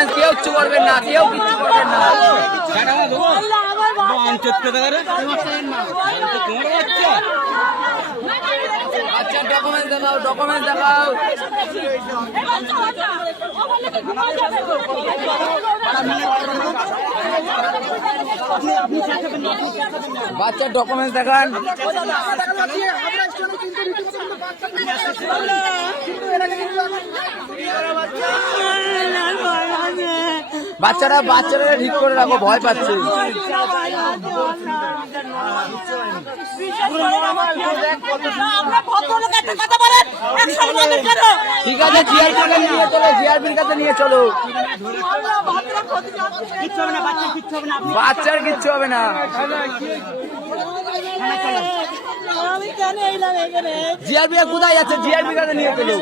Documents কেউ কিছু করবেন না, কেউ কিছু করবেন না। আচ্ছা ডকুমেন্টস দেখাও, ডকুমেন্টস দেখাও। বাচ্চার ডকুমেন্টস দেখান। বাচ্চারা ঠিক করে রাখো, ভয় পাচ্ছে। ঠিক আছে, জিআরপির কাছে নিয়ে চলো। বাচ্চার কিচ্ছু হবে না। জিআরপি কোথায় যাচ্ছে? জিআরপির কাছে নিয়ে চলো।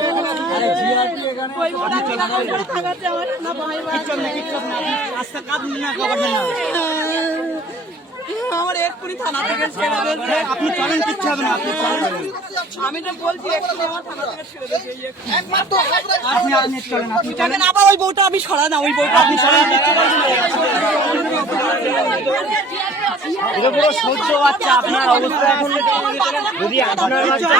আমার এক্ষুনি থানা থেকে আপনি চলেন, কিচ্ছু হবে না, আপনি চলেন। আমি তো বলছি এক্ষুনি আমার থানা থেকে ছেড়ে আপনি চলেন, আপনি চলেন। আবার ওই বউটা আমি সরা না, ওই বউটা আপনি সরান। এটা পুরো সহ্য বাচ্চা। আপনার অবস্থা এখন যদি আপনার বাচ্চা